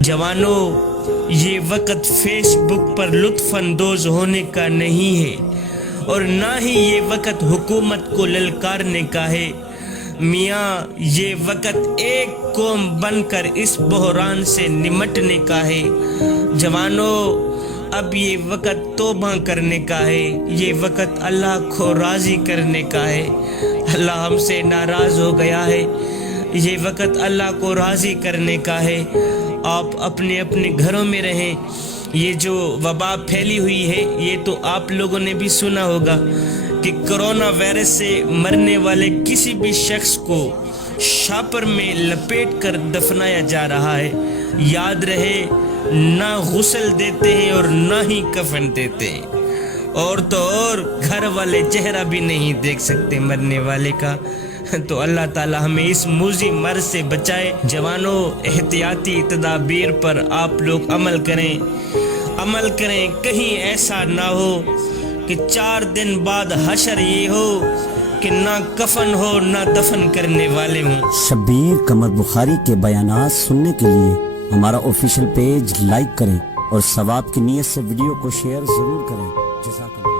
جوانوں، یہ وقت فیس بک پر لطف اندوز ہونے کا نہیں ہے اور نہ ہی یہ وقت حکومت کو للکارنے کا ہے۔ میاں، یہ وقت ایک قوم بن کر اس بحران سے نمٹنے کا ہے۔ جوانوں، اب یہ وقت توبہ کرنے کا ہے، یہ وقت اللہ کو راضی کرنے کا ہے۔ اللہ ہم سے ناراض ہو گیا ہے، یہ وقت اللہ کو راضی کرنے کا ہے۔ آپ اپنے اپنے گھروں میں رہیں۔ یہ جو وبا پھیلی ہوئی ہے، یہ تو آپ لوگوں نے بھی سنا ہوگا کہ کرونا وائرس سے مرنے والے کسی بھی شخص کو شاپر میں لپیٹ کر دفنایا جا رہا ہے۔ یاد رہے، نہ غسل دیتے ہیں اور نہ ہی کفن دیتے ہیں، اور تو اور گھر والے چہرہ بھی نہیں دیکھ سکتے مرنے والے کا۔ تو اللہ تعالی ہمیں اس موذی مرض سے بچائے۔ جوانوں، احتیاطی تدابیر پر آپ لوگ عمل کریں، کہیں ایسا نہ ہو کہ 4 دن بعد حشر یہ ہو کہ نہ کفن ہو نہ دفن کرنے والے ہوں۔ شبیر قمر بخاری کے بیانات سننے کے لیے ہمارا آفیشیل پیج لائک کریں اور ثواب کی نیت سے ویڈیو کو شیئر ضرور کریں۔ جزاک اللہ۔